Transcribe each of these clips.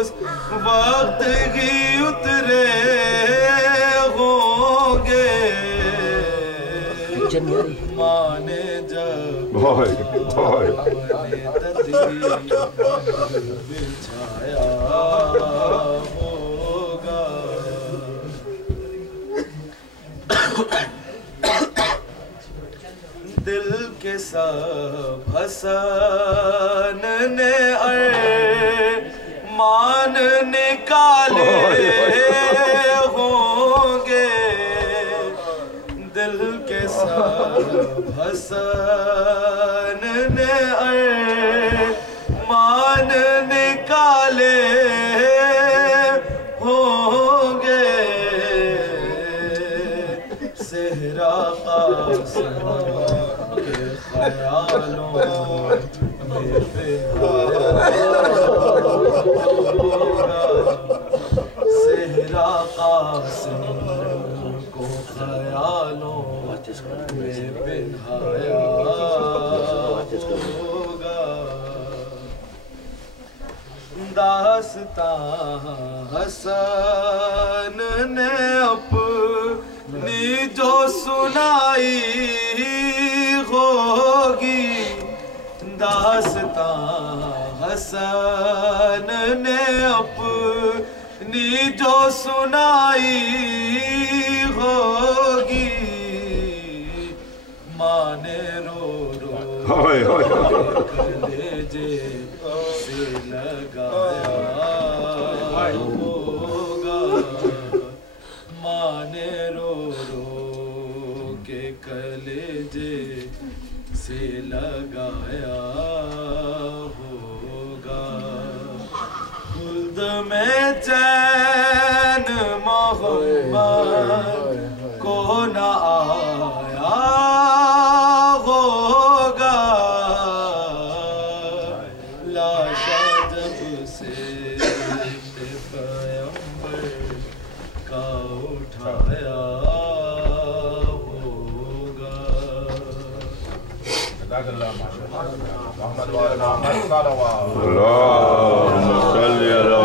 اس وقت ہی اترے ہوں گے ماں نے جب تدبیر بچھایا ہوگا دل کے سب حسن نے ارمان نکالے ہوں گے دل کے سب حسن نے ارمان نکالے ہوں گے صحرا قاسم کے خیالوں میں صحرا قاسم کو خیالوں میں بنایا ہوگا داستان حسن نے اپنی جو سنائی ہوگی داستان حسن نے اپنی جو سنائی ہوگی ماں نے رو رو کلیجے سے لگایا ہوگا ماں نے رو رو کے کلیجے سے لگایا ہوگا خلد میں چین محمد کو نہ آیا ہوگا لاشا جب سے پیغمبر کا اٹھایا ہوگا محمد محمد صلوات اللہم صلی علی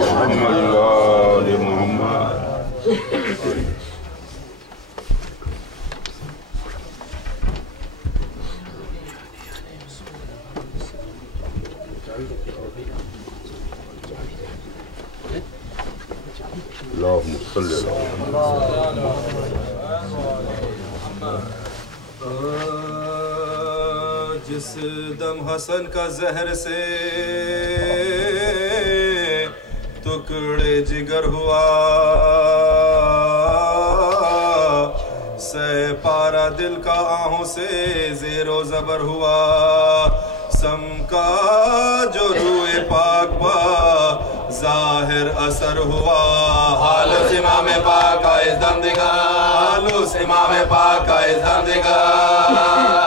محمد وآل محمد اللہم صلی علی محمد جس دم حسن کا زہر سے ٹکڑے جگر ہوا سہ پارا دل کا آہوں سے زیر و زبر ہوا سم کا جو روح پاک پا ظاہر اثر ہوا حالوس امام پاک کا اس دم دگا حالوس امام پاک کا اس دم دگا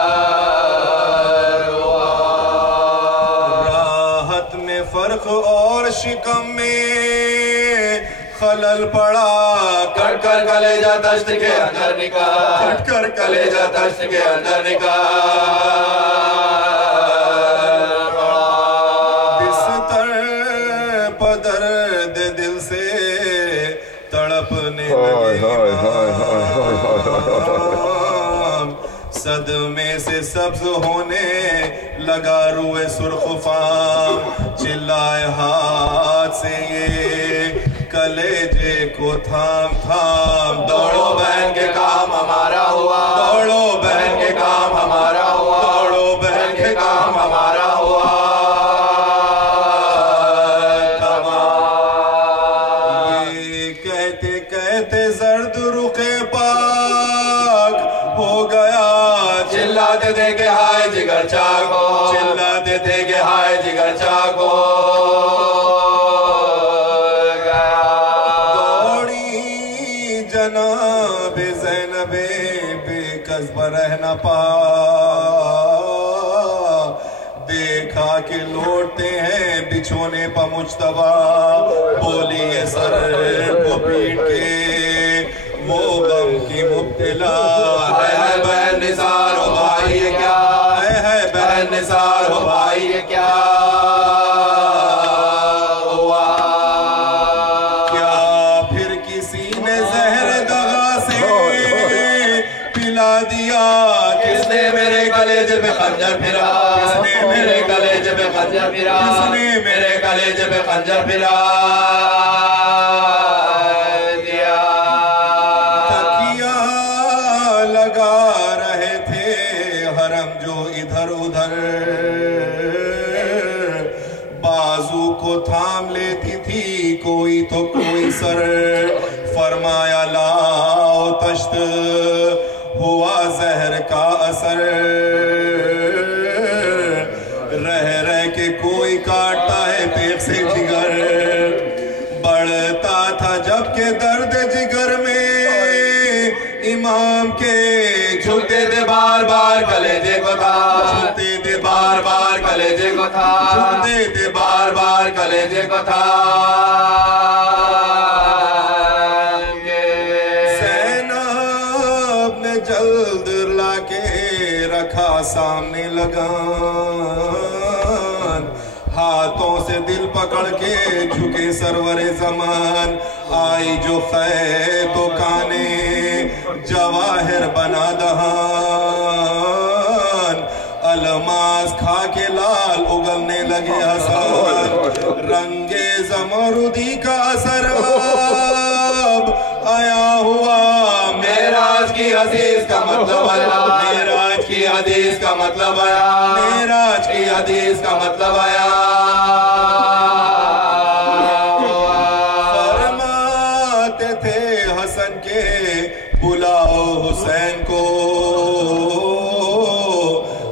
راحت میں فرق اور شکم میں خلل پڑا کٹ کر کلیجہ دشت کے اندر نکال کٹ کر کلیجہ دشت کے اندر نکال بستر پدرد دل سے تڑپنے لگے صدمے سے سبز ہونے لگا روئے سرخ فام چلائے ہاتھ سے یہ کلیجے کو تھام تھام دوڑو بہن کے کام ہمارا ہوا دوڑو بہن کے کام ہمارا ہوا دوڑو بہن کے کام ہمارا ہوا یہ کہتے کہتے زرد رخ پاک ہو گیا چلاتے تھے کہ ہائے جگر چاکو چلاتے تھے کہ ہائے جگر چاکو جناب زینب بے قصب رہ نہ پا دیکھا کہ لوٹتے ہیں بچھونے پا مجتبہ بولی یہ سر کو پیٹ کے وہ غم کی مبتلا ہے بہن نثار ہو بھائی یہ کیا ہے بہن نثار ہو بھائی یہ کیا ہوا خنجر پھرا کس نے میرے کلیجے پہ خنجر پھرا کس نے میرے کلیجے پہ خنجر پھرا دیا تکیہ لگا رہے تھے حرم جو ادھر ادھر بازو کو تھام لیتی تھی کوئی تو کوئی سر فرمایا لاؤ تشت ہوا زہر کا اثر رہ رہ کے کوئی کاٹتا ہے تیغ سے جگر بڑھتا تھا جب کہ درد جگر میں امام کے جھکتے تھے بار بار کلیجے کو تھا جھکتے تھے بار بار کلیجے کو تھا جھکتے تھے بار بار کلیجے کو تھا زینب نے جلد لا کے رکھا سامنے لگان ہاتھوں سے دل پکڑ کے جھکے سرور زمان آئی جو خیط و کانے جواہر بنا دہان الماس کھا کے لال اگلنے لگے حسن رنگ زمردی کا اثر اب آیا ہوا معراج کی حدیث کا مطلب آیا معراج کی حدیث کا مطلب آیا معراج کی حدیث کا مطلب آیا فرماتے تھے حسن کے بلاؤ حسین کو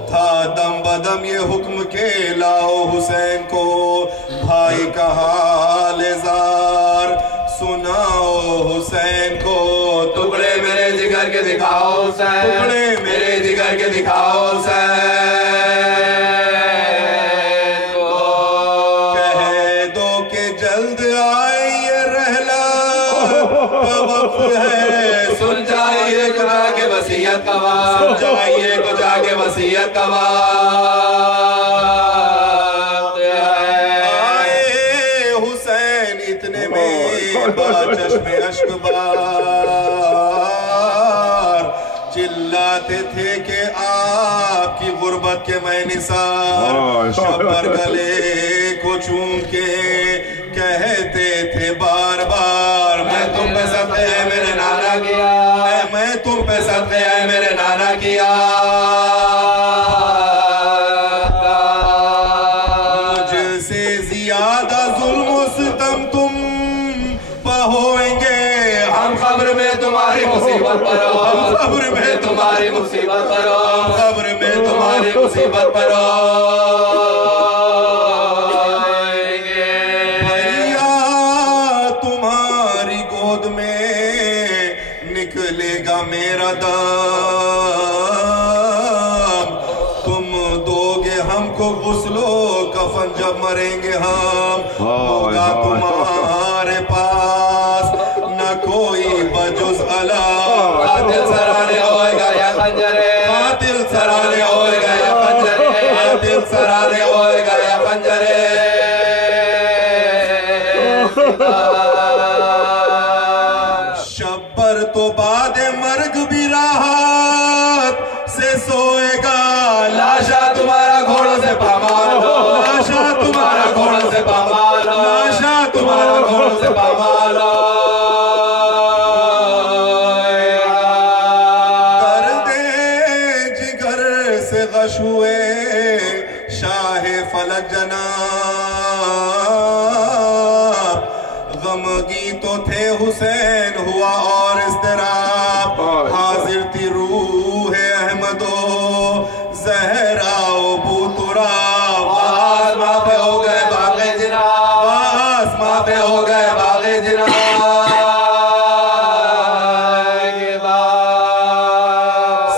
تھا دم بدم یہ حکم کے لاؤ حسین کو بھائی کا حال زار سناؤ حسین کو ٹکڑے میرے جگر کے دکھاؤ حسین ٹکڑے میرے جگر کے دکھاؤ حسین کو کہہ دو کہ جلد آئے یہ رحلت کا وقت ہے سن جائیے کو جا کے وصیت کا وقت سن جائیے کو جا کے وصیت کا وقت آئے حسین اتنے میں با چشم اشک بار چلاتے تھے کہ آپ کی غربت کے میں نثار شبر گلے کو چوم کے کہتے تھے بار بار میں تم پہ صدقے ہے میرے نانا کیا میں تم پہ صدقے ہے میرے نانا کیا مجھ سے زیادہ ظلم و ستم تم پہ ہوئیں گے ہم خبر میں تمہاری مصیبت پر ہو ہم خبر میں تمہاری مصیبت پر ہو خبر میں تمہاری مصیبت پر ہو بھیا تمہاری گود میں نکلے گا میرا دم تم دو گے ہم کو غسل و کفن جب مریں گے ہم ہوگا تمہارے پاس نہ کوئی بجز علام قاتل سرانے ہوئے گا یا خنجرے قاتل سرانے ہوئے گا یا خنجرے قاتل سرانے ہوئے گا یا خنجرے شبر تو بعد مرگ بھی راحت سے سوئے گا لاشا تمہارا گھوڑوں سے پامال ہو لاشا تمہارا گھوڑوں سے پامال ہو لاشا تمہارا گھوڑوں سے پامال ہو درد جگر سے غش ہوئے شاہ فلک جناب غمگی تو تھے حسین ہوا اور اضطراب حاضر تھی روح احمد و زہرا و بوتراب آسماں پہ ہو گئے باغ جناب آسماں پہ ہو گئے باغ جناب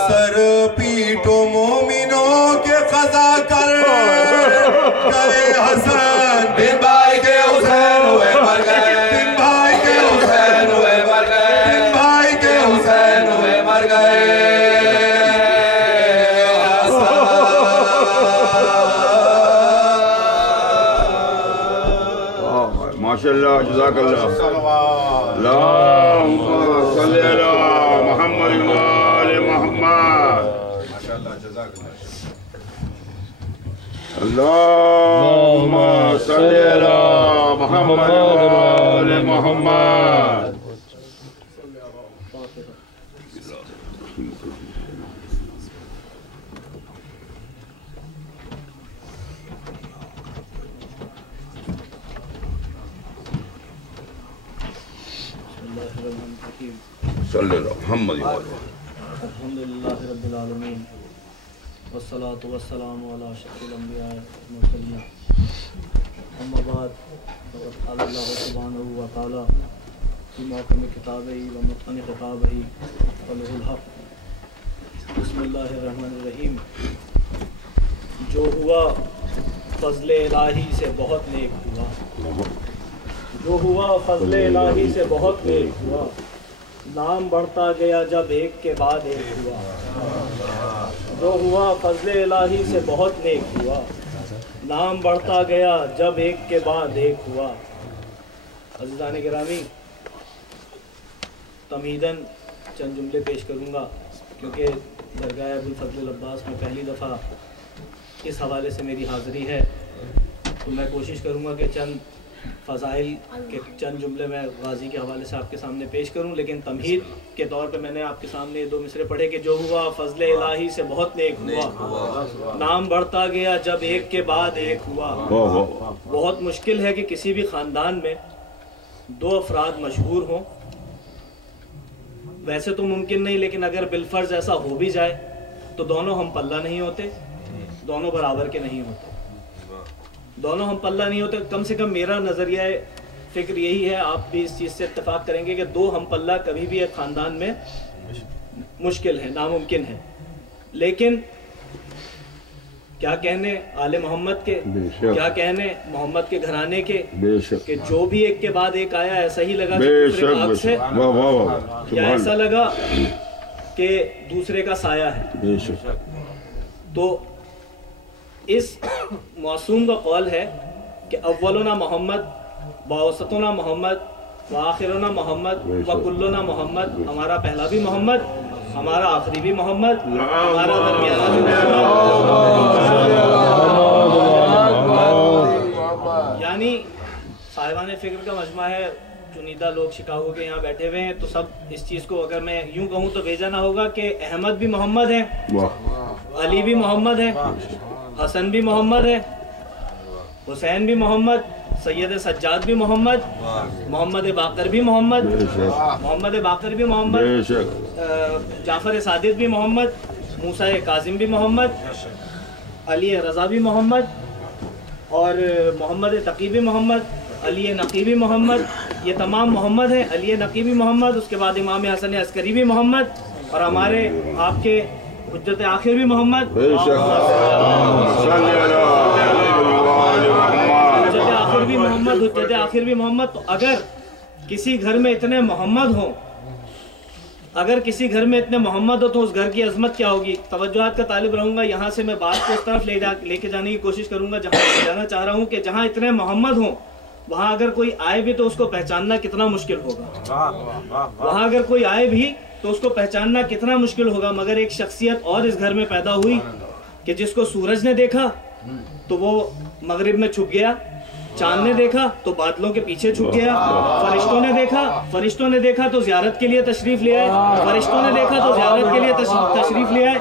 سر پیٹو مومنوں کے قضا کر گئے حسن بن بھائی کے حسین ہوئے مر گئے بن بھائی کے حسین ہوئے مر گئے بن بھائی کے حسین ہوئے مر گئے ماشاءاللہ جزاک اللہ اللہم صلی اللہ محمد و آل محمد ماشاءاللہ جزاک اللہ اللهم صل على محمد وآل محمد. صلی اللہ محمد. الحمدللہ رب العالمین والصلاة والسلام علی اشرف الانبیاء والمرسلین. اما بعد فقد قال اللہ سبحانہ وتعالی فی محکم کتابہ و متقن خطابہ وله الحق. بسم اللہ الرحمن الرحیم. جو ہوا فضل الہی سے بہت نیک ہوا. جو ہوا فضل الہی سے بہت نیک ہوا. نام بڑھتا گیا جب ایک کے بعد ایک ہوا. جو ہوا فضل الہی سے بہت نیک ہوا. نام بڑھتا گیا جب ایک کے بعد ایک ہوا. عزیزان گرامی، تمہیداً چند جملے پیش کروں گا کیونکہ درگاہ ابوالفضل العباس میں پہلی دفعہ اس حوالے سے میری حاضری ہے، تو میں کوشش کروں گا کہ چند فضائل کے چند جملے میں غازی کے حوالے سے آپ کے سامنے پیش کروں. لیکن تمہید کے طور پہ میں نے آپ کے سامنے دو مصرے پڑھے کہ جو ہوا فضل الہی سے بہت نیک ہوا. نام بڑھتا گیا جب ایک کے بعد ایک ہوا. بہت مشکل ہے کہ کسی بھی خاندان میں دو افراد مشہور ہوں. ویسے تو ممکن نہیں، لیکن اگر بالفرض ایسا ہو بھی جائے تو دونوں ہم پلہ نہیں ہوتے، دونوں برابر کے نہیں ہوتے. دونوں ہم پلہ نہیں ہوتے. کم سے کم میرا نظریہ فکر یہی ہے، آپ بھی اس چیز سے اتفاق کریں گے کہ دو ہم پلہ کبھی بھی ایک خاندان میں مشکل ہے، ناممکن ہے. لیکن کیا کہنے آل محمد کے، کیا کہنے محمد کے گھرانے کے، کہ جو بھی ایک کے بعد ایک آیا ایسا ہی لگا کہ دوسرے کا عکس ہے، یا ایسا لگا کہ دوسرے کا سایہ ہے. تو اس معصوم کا قول ہے کہ اولنا محمد واوسطنا محمد وآخرنا محمد وکلنا محمد. ہمارا پہلا بھی محمد، ہمارا آخری بھی محمد، ہمارا درمیانہ بھی محمد. یعنی صاحبان فکر کا مجمع ہے، چنیدہ لوگ شکاگو کے یہاں بیٹھے ہوئے ہیں، تو سب اس چیز کو اگر میں یوں کہوں تو بھیجا نہ ہوگا کہ احمد بھی محمد ہے، علی بھی محمد ہے، حسن بھی محمد ہے، حسین بھی محمد، سید سجاد بھی محمد، محمد باقر بھی محمد، محمد باقر بھی محمد، جعفر صادق بھی محمد، موسیٰ کاظم بھی محمد، علی رضا بھی محمد، اور محمد تقی بھی محمد، علی نقی بھی محمد. یہ تمام محمد ہیں. علی نقی بھی محمد، اس کے بعد امام حسن عسکری بھی محمد، اور ہمارے آپ کے حجت آخر بھی محمد، حجت آخر بھی محمد، حجت آخر بھی محمد. تو اگر کسی گھر میں اتنے محمد ہوں، اگر کسی گھر میں اتنے محمد ہو تو اس گھر کی عظمت کیا ہوگی. توجہات کا طالب رہوں گا. یہاں سے میں بات کو اس طرف لے کے جانے کی کوشش کروں گا جہاں لے جانا چاہ رہا ہوں کہ جہاں اتنے محمد ہوں وہاں اگر کوئی آئے بھی تو اس کو پہچاننا کتنا مشکل ہوگا. وہاں اگر کوئی آئے بھی تو اس کو پہچاننا کتنا مشکل ہوگا. مگر ایک شخصیت اور اس گھر میں پیدا ہوئی کہ جس کو سورج نے دیکھا تو وہ مغرب میں چھپ گیا، چاند نے دیکھا تو بادلوں کے پیچھے چھپ گیا، فرشتوں نے دیکھا تو زیارت کے لیے تشریف لے آئے، فرشتوں نے دیکھا تو زیارت کے لیے تشریف لے آئے.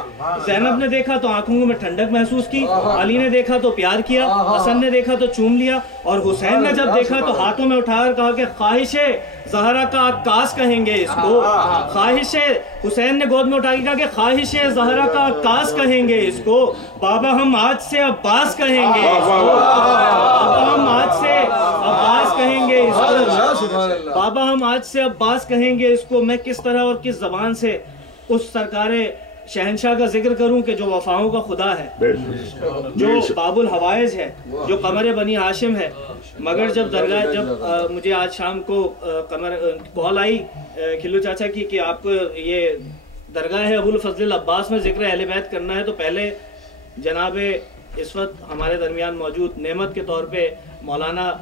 زینب نے دیکھا تو آنکھوں میں ٹھنڈک محسوس کی، علی نے دیکھا تو پیار کیا، حسن نے دیکھا تو چوم لیا، اور حسین نے جب دیکھا تو ہاتھوں میں اٹھا کر کہا کہ خواہش زہرا کا عکاس کہیں گے اس کو. خواہش حسین نے گود میں اٹھا کے کہا کہ خواہش زہرا کا عکاس کہیں گے اس کو. بابا ہم آج سے عباس کہیں گے اس کو، بابا ہم آج سے عباس کہیں گے اس کو، بابا ہم آج سے عباس کہیں گے اس کو. میں کس طرح اور کس زبان سے اس سرکار شہنشاہ کا ذکر کروں کہ جو وفاؤں کا خدا ہے، جو باب الحوائج ہے، جو قمر بنی ہاشم ہے. مگر جب مجھے آج شام کو کال آئی کھلو چاچا کی کہ آپ کو یہ درگاہ ہے ابوالفضل العباس میں ذکر اہل بیت کرنا ہے، تو پہلے جناب اس وقت ہمارے درمیان موجود نعمت کے طور پہ مولانا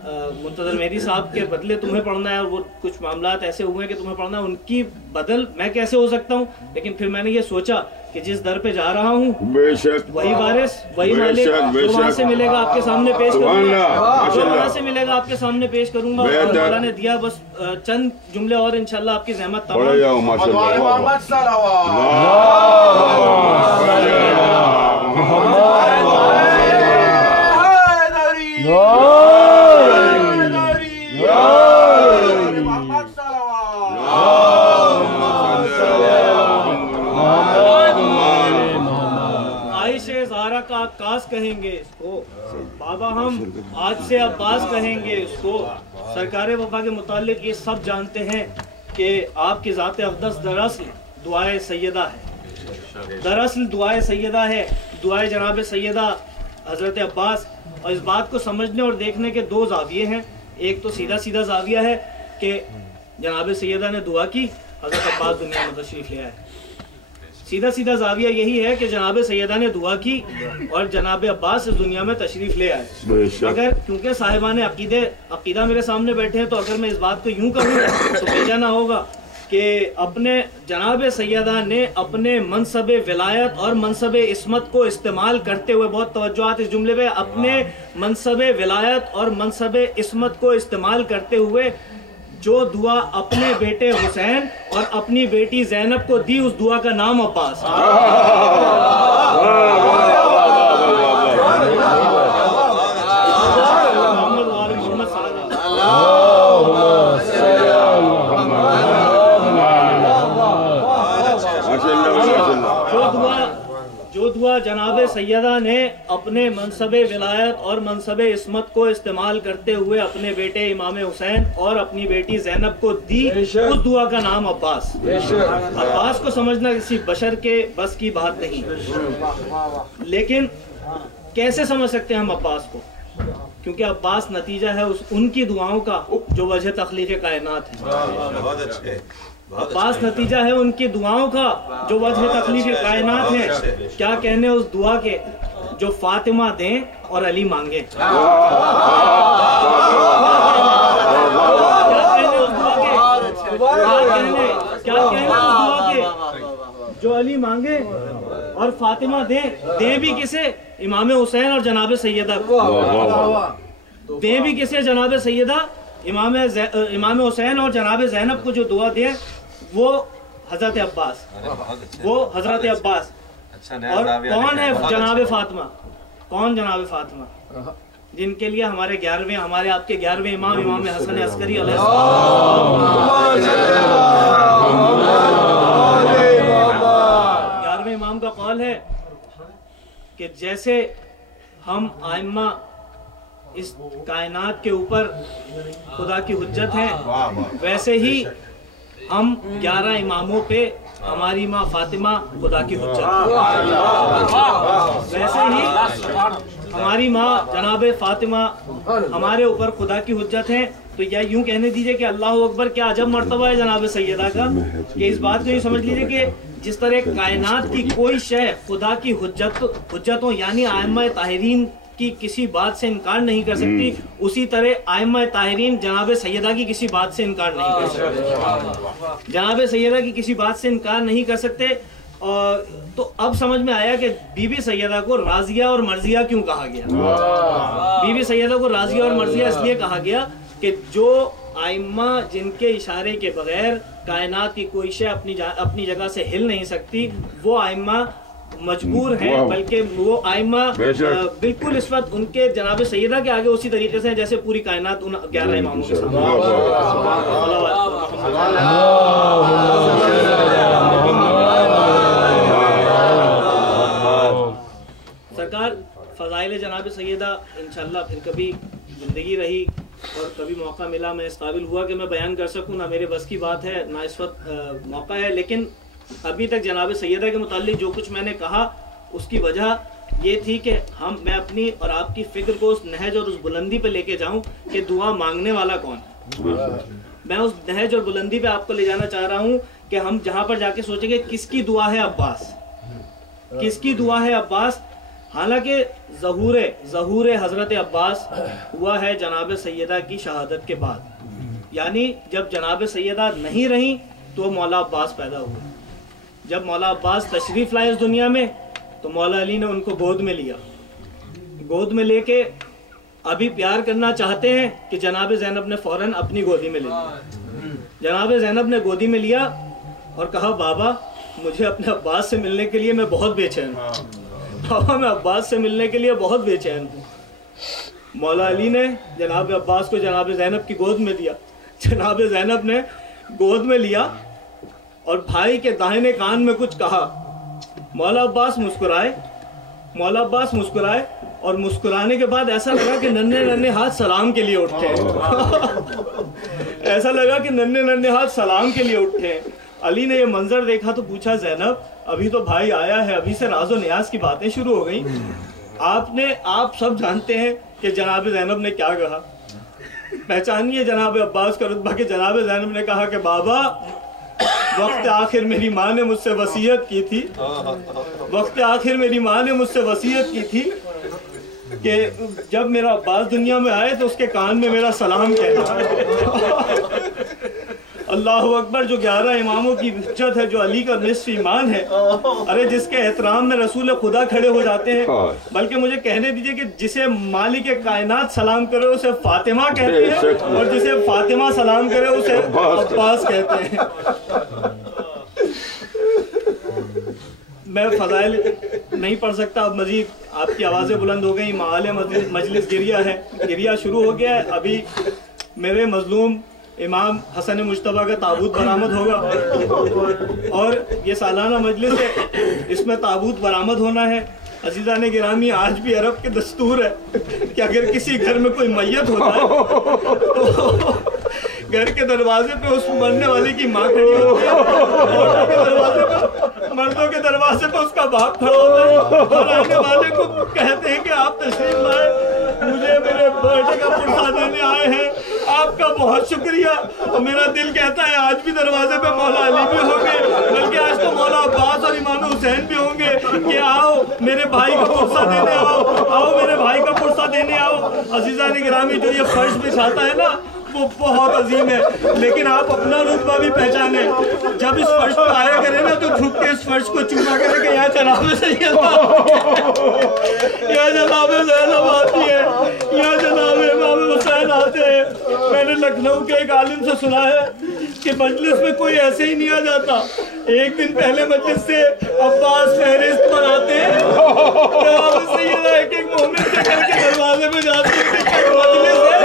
منتظر مہدی صاحب کے بدلے تمہیں پڑھنا ہے، اور وہ کچھ معاملات ایسے ہوئے ہیں کہ تمہیں پڑھنا ہے، ان کی بدل میں کیسے ہو سکتا ہوں. لیکن پھر میں نے یہ سوچا کہ جس در پہ جا رہا ہوں بے شک وہی وارث وہی مالک جو وہاں سے ملے گا آپ کے سامنے پیش کروں گا، جو وہاں سے ملے گا آپ کے سامنے پیش کروں گا. اور مولا نے دیا بس چند جملے اور انشاءاللہ آپ کی زحمت تمام. پڑھ جاؤ ماشاءاللہ. کا عکاس کہیں گے اس کو، بابا ہم آج سے عباس کہیں گے اس کو. سرکار وفا کے متعلق یہ سب جانتے ہیں کہ آپ کی ذات اقدس دراصل دعائے سیدہ ہے، دراصل دعائے سیدہ ہے، دعائے جناب سیدہ حضرت عباس. اور اس بات کو سمجھنے اور دیکھنے کے دو زاویے ہیں. ایک تو سیدھا سیدھا زاویہ ہے کہ جناب سیدہ نے دعا کی، حضرت عباس دنیا میں تشریف لے آئے. سیدھا سیدھا زاویہ یہی ہے کہ جناب سیدہ نے دعا کی اور جناب عباس اس دنیا میں تشریف لے آئے. اگر کیونکہ صاحبان عقیدہ میرے سامنے بیٹھے ہیں تو اگر میں اس بات کو یوں کہوں تو بھیجا نہ ہوگا کہ اپنے جناب سیدہ نے اپنے منصب ولایت اور منصب عصمت کو استعمال کرتے ہوئے، بہت توجہات اس جملے پہ، اپنے منصب ولایت اور منصب عصمت کو استعمال کرتے ہوئے جو دعا اپنے بیٹے حسین اور اپنی بیٹی زینب کو دی، اس دعا کا نام عباس. جو دعا جناب سیدہ نے اپنے منصب ولایت اور منصب عصمت کو استعمال کرتے ہوئے اپنے بیٹے امام حسین اور اپنی بیٹی زینب کو دی، اس دعا کا نام عباس. عباس کو سمجھنا کسی بشر کے بس کی بات نہیں. لیکن کیسے سمجھ سکتے ہیں ہم عباس کو؟ کیونکہ عباس نتیجہ ہے ان کی دعاؤں کا جو وجہ تخلیق کائنات ہے. عباس نتیجہ ہے ان کی دعاؤں کا جو وجہ تخلیق کائنات ہے. کیا کہنے اس دعا کے جو فاطمہ دیں اور علی مانگیں. کیا کہنے اس دعا کے جو علی مانگے اور فاطمہ دیں بھی کسے؟ امام حسین اور جناب سیدہ کو. دیں بھی کسے؟ جناب سیدہ امام حسین اور جناب زینب کو جو دعا دے وہ حضرت عباس، وہ حضرت عباس. اور کون ہے جناب فاطمہ؟ کون جناب فاطمہ؟ جن کے لیے ہمارے 11ویں، ہمارے آپ کے 11ویں امام حسن عسکری علیہ السلام، 11ویں امام کا قول ہے کہ جیسے ہم ائمہ اس کائنات کے اوپر خدا کی حجت ہیں، ویسے ہی ہم 11 اماموں پہ ہماری ماں فاطمہ خدا کی حجت ہے. ویسے ہی ہماری ماں جناب فاطمہ ہمارے اوپر خدا کی حجت ہے. تو یا یوں کہنے دیجئے کہ اللہ اکبر، کیا عجب مرتبہ ہے جناب سیدہ کا، کہ اس بات کو یہ سمجھ لیجئے کہ جس طرح کائنات کی کوئی شے خدا کی حجتوں یعنی ائمہ طاہرین کی کسی بات سے انکار نہیں کر سکتی، اسی طرح ائمہ طاہرین جناب سیدہ کی کسی بات سے انکار نہیں کر سکتے. جناب سیدہ کی کسی بات سے انکار نہیں کر سکتے. تو اب سمجھ میں آیا کہ بی بی سیدہ کو راضیہ اور مرضیہ کیوں کہا گیا. بی بی سیدہ کو راضیہ اور مرضیہ اس لیے کہا گیا کہ جو ائمہ جن کے اشارے کے بغیر کائنات کی کوئی شے اپنی جگہ سے ہل نہیں سکتی، وہ ائمہ مجبور ہیں، بلکہ وہ ائمہ بالکل اس وقت ان کے جناب سیدہ کے آگے اسی طریقے سے ہیں جیسے پوری کائنات ان 11 اماموں کے سامنے. سرکار فضائل جناب سیدہ انشاءاللہ پھر کبھی زندگی رہی اور کبھی موقع ملا، میں اس قابل ہوا کہ میں بیان کر سکوں، نہ میرے بس کی بات ہے نہ اس وقت موقع ہے. لیکن ابھی تک جناب سیدہ کے متعلق جو کچھ میں نے کہا اس کی وجہ یہ تھی کہ میں اپنی اور آپ کی فکر کو اس نہج اور اس بلندی پہ لے کے جاؤں کہ دعا مانگنے والا کون ہے. میں اس نہج اور بلندی پہ آپ کو لے جانا چاہ رہا ہوں کہ ہم جہاں پر جا کے سوچیں گے کس کی دعا ہے عباس، کس کی دعا ہے عباس. حالانکہ ظہور حضرت عباس ہوا ہے جناب سیدہ کی شہادت کے بعد، یعنی جب جناب سیدہ نہیں رہیں تو مولا عباس پیدا ہوئے. جب مولا عباس تشریف لائے اس دنیا میں تو مولا علی نے ان کو گود میں لیا. گود میں لے کے ابھی پیار کرنا چاہتے ہیں کہ جناب زینب نے فوراً اپنی گودی میں لے لیا. جناب زینب نے گودی میں لیا اور کہا بابا مجھے اپنے عباس سے ملنے کے لیے میں بہت بے چین ہوں. بابا میں عباس سے ملنے کے لیے بہت بے چین ہوں. مولا علی نے جناب عباس کو جناب زینب کی گود میں دیا. جناب زینب نے گود میں لیا اور بھائی کے داہنے کان میں کچھ کہا. مولا عباس مسکرائے. مولا عباس مسکرائے اور مسکرانے کے بعد ایسا لگا کہ ننھے ننھے ہاتھ سلام کے لیے اٹھے ہیں. ایسا لگا کہ ننھے ننھے ہاتھ سلام کے لیے اٹھے ہیں. علی نے یہ منظر دیکھا تو پوچھا زینب ابھی تو بھائی آیا ہے, ابھی سے راز و نیاز کی باتیں شروع ہو گئیں. آپ سب جانتے ہیں کہ جناب زینب نے کیا کہا. پہچانیے جناب عباس کا رتبہ کہ جناب زینب نے کہا کہ بابا وقت آخر میری ماں نے مجھ سے وصیت کی تھی, وقت آخر میری ماں نے مجھ سے وصیت کی تھی کہ جب میرا عباس دنیا میں آئے تو اس کے کان میں میرا سلام کہنا. اللہ اکبر. جو 11 اماموں کی حجت ہے, جو علی کا نصف ایمان ہے, ارے جس کے احترام میں رسول خدا کھڑے ہو جاتے ہیں. بلکہ مجھے کہنے دیجئے کہ جسے مالک کائنات سلام کرے اسے فاطمہ کہتے ہیں, اور جسے فاطمہ سلام کرے اسے عباس کہتے ہیں. میں فضائل نہیں پڑھ سکتا, اب مزید آپ کی آوازیں بلند ہو گئیں. معال مجلس گریہ ہے, گریہ شروع ہو گیا ہے. ابھی میرے مظلوم امام حسن مجتبیٰ کا تابوت برآمد ہوگا اور یہ سالانہ مجلس ہے, اس میں تابوت برآمد ہونا ہے. عزیزان گرامی, آج بھی عرب کے دستور ہے کہ اگر کسی گھر میں کوئی میت ہوتا ہے تو گھر کے دروازے پہ اس مرنے والے کی ماں کھڑی ہوتی ہے, مردوں کے دروازے پہ اس کا باپ کھڑا ہوتا ہے, اور آنے والے کو کہتے ہیں کہ آپ تشریف لائے, مجھے میرے بیٹے کا پرسہ دینے آئے ہیں, آپ کا بہت شکریہ. اور میرا دل کہتا ہے آج بھی دروازے پہ مولا علی بھی ہوں گے, بلکہ آج تو مولا عباس اور امام حسین بھی ہوں گے کہ آؤ میرے بھائی کا پرسہ دینے آؤ, آؤ میرے بھائی کا پرسہ دینے آؤ. عزیزان گرامی, جو یہ فرش بچھاتا ہے نا وہ بہت عظیم ہے, لیکن آپ اپنا رتبہ بھی پہچانیں. جب اس فرش پہ آیا کرے نا تو جھک کے اس فرش کو چوما کرے کہ یہاں جناب سید یہاں جناب زینب آتی ہے, یہاں جناب امام حسین آتے ہیں. میں نے لکھنؤ کے ایک عالم سے سنا ہے کہ مجلس میں کوئی ایسے ہی نہیں آ جاتا. ایک دن پہلے مجلس سے عباس فہرست بناتے ہیں, جناب سید ایک ایک مومن سے گھر کے دروازے میں جاتے ہیں کہ مجلس ہے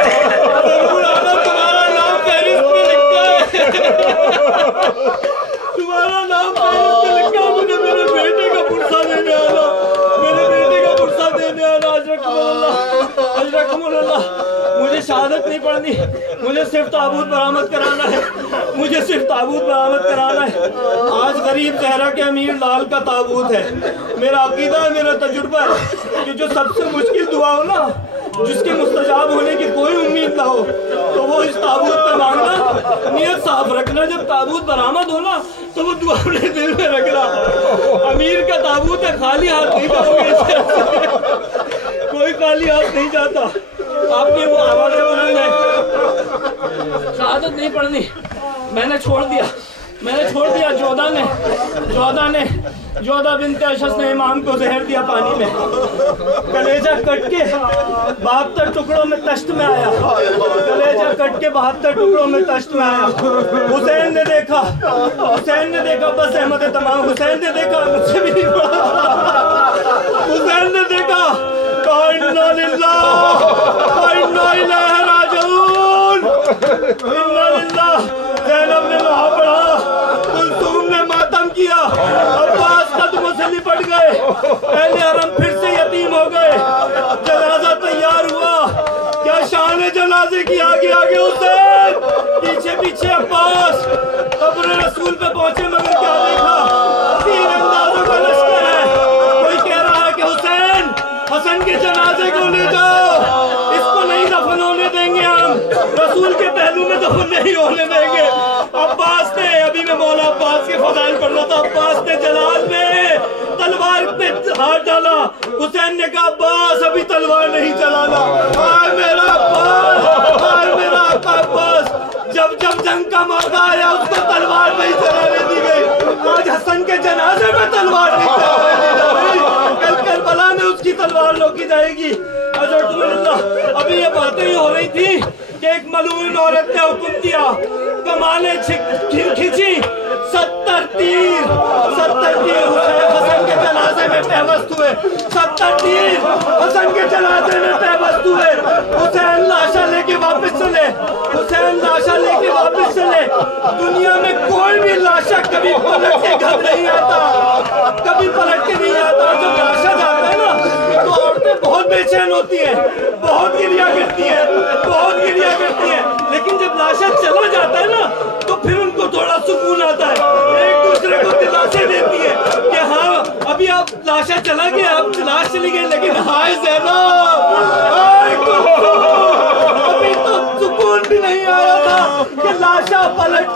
ضرور آنا, تمہارا نام فہرست میں لکھا ہے, تمہارا نام فہرست میں لکھا ہے, مجھے میرے بیٹے کا پرسہ دینے آنا, میرے بیٹے کا پرسہ دینے آنا. اجرکم اللہ, اجرکم اللہ. مجھے شہادت نہیں پڑھنی, مجھے صرف تابوت برآمد کرانا ہے, مجھے صرف تابوت برآمد کرانا ہے. آج غریب زہرا کے امیر لال کا تابوت ہے. میرا عقیدہ ہے, میرا تجربہ ہے کہ جو سب سے مشکل دعا ہو نا, جس کے مستجاب ہونے کی کوئی امید نہ ہو, تو وہ اس تابوت پہ مانگنا, نیت صاف رکھنا. جب تابوت برآمد ہونا تو وہ دعا اپنے دل میں رکھنا. امیر کا تابوت ہے, خالی ہاتھ نہیں جاؤ گے, کوئی خالی ہاتھ نہیں جاتا. آپ کی وہ آوازیں بلند ہے, شہادت نہیں پڑھنی. میں نے چھوڑ دیا. جودہ بنت اشس نے امام کو زہر دیا پانی میں, کلیجہ کٹ کے 72 ٹکڑوں میں تشت میں آیا, کلیجہ کٹ کے 72 ٹکڑوں میں تشت میں آیا. حسین نے دیکھا بس احمد تمام. حسین نے دیکھا, مجھ سے بھی نہیں پڑھا. حسین نے دیکھا, اِنَّا لِلَّهِ وَإِنَّا إِلَيْهِ رَاجِعُونَ, اِنَّا لِلَّهِ. زینب نے وہاں پڑھا, کلثوم نے ماتم کیا, عباس قدموں سے لپٹ گئے, اہل حرم پھر سے یتیم ہو گئے. جنازہ تیار ہوا, کیا شان جنازے کی, آگے آگے حسین, پیچھے پیچھے عباس. قبر رسول پہ پہنچے مگر کیا دیکھا, 3 اندازوں کا لشکر ہے. کوئی کہہ رہا ہے کہ حسین, حسن کے جنازے کو لے جاؤ, اس کو نہیں دفن ہونے دیں گے, ہم رسول کے پہلو میں دفن نہیں ہونے دیں گے. عباس نے, ابھی میں مولا عباس کے فضائل پڑھ رہا تھا, عباس نے جلال میں تلوار پہ ہاتھ ڈالا. حسین نے کہا عباس ابھی تلوار نہیں چلانا. آئے میرا عباس, آئے میرا عباس. جب جنگ کا موقع آیا اس کو تلوار نہیں چلانے دی گئی. آج حسن کے جنازے میں تلوار نہیں، کل کربلا میں اس کی تلوار روکی جائے گی۔ حضرت اللہ ابھی یہ باتیں ہی ہو رہی تھی کہ ایک ملعون عورت نے حکم دیا، کمانیں کھینچی، 70 تیر حسن کے جنازے میں پیوست ہوئے، 70 تیر حسن کے جنازے میں پیوست ہوئے۔ حسین لاشا لے کے واپس چلے، حسین لاشا لے کے واپس چلے۔ دنیا میں کوئی بھی لاشا کبھی پلٹ کے گھر نہیں آتا، کبھی پلٹ کے نہیں آتا۔ جب لاشا جاتا ہے نا تو عورتیں بہت بے چین ہوتی ہیں، بہت گریا کرتی ہیں، بہت گریا کرتی ہیں، لیکن جب لاشا چلا جاتا ہے نا تو پھر ان کو تھوڑا سکون آتا ہے، ایک دوسرے کو دلاسے دیتی ہے کہ ہاں ابھی آپ لاشا چلا گیا، اب لاش چلی گئی، لیکن ہائے زینب، ابھی تو سکون بھی نہیں آیا تھا کہ لاشا پلٹ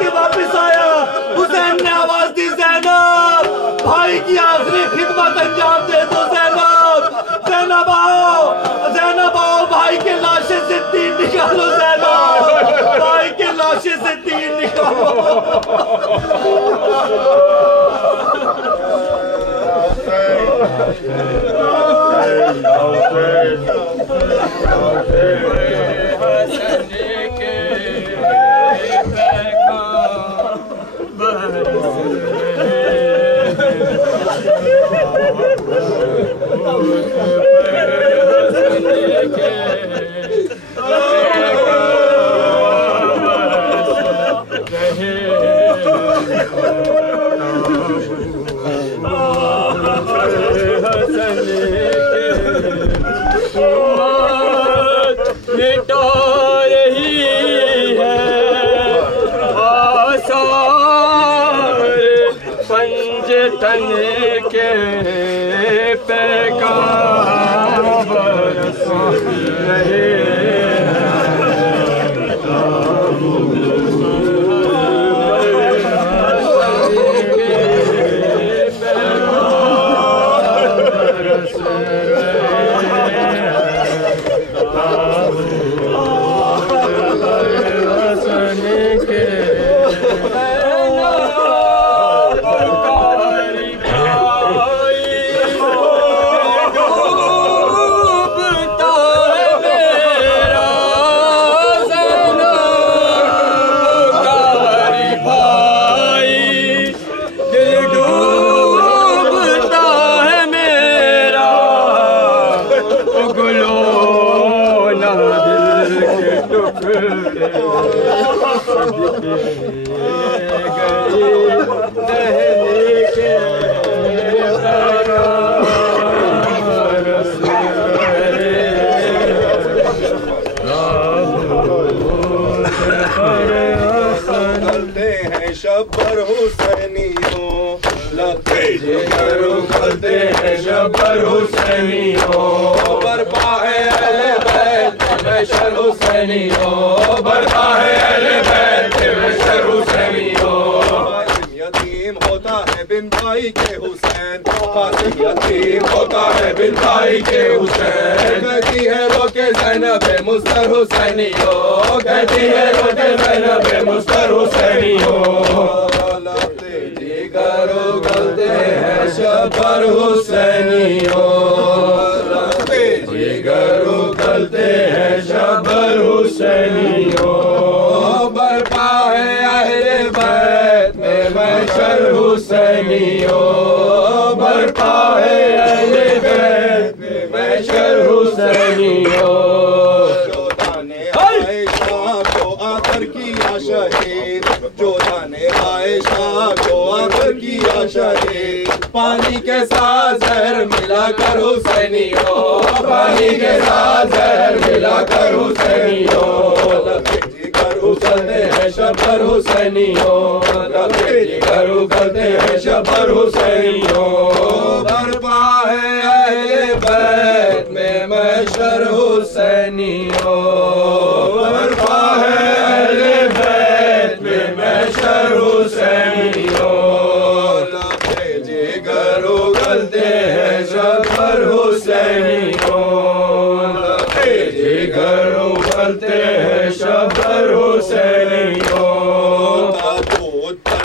کے واپس آیا۔ حسین نے آواز دی، زینب بھائی کی آخری خدمت انجام دے دو، زینب آؤ، بھائی کے لاشے سے تیر نکالو، زینب بھائی کے لاشے سے تیر نکالو۔ شبر حسینیوں لگتے جگر اکھلتے ہیں شبر حسینیوں برپا ہے اہل بیت محشر حسینیوں برپا ہے اہل بیت محشر حسینیوں یتیم ہوتا ہے بن بھائی کے حسین قاسم یتیم ہوتا ہے بن بھائی کے حسین کہتی ہے رو کے زینب مستر حسینیوں کہتی ہے رو کے زینب مستر حسینیوں لگتے جگر اگلتے ہیں شبر حسینیوں لگتے جگر اگلتے ہیں شبر حسینیوں برپا ہے اہل بیت میں محشر حسینیوں برپا ہے اہل بیت میں محشر حسینیوں جو دانے عائشہ کو آخر کیا شہید جو دانے عائشہ کو آخر کیا شہید پانی کے ساتھ زہر ملا کر حسینیوں پانی کے ساتھ زہر ملا کر حسینیوں اگلتے ہیں شبر حسینیوں لگتے جگر اگلتے ہیں شبر حسینیوں برپا ہے اہل بیت میں محشر حسینیوں برپا ہے اہل بیت میں محشر حسینیوں لگتے جگر اگلتے ہیں شبر حسینیوں لگتے جگر اگلتے ہیں شبر حسینیوں تابوت پر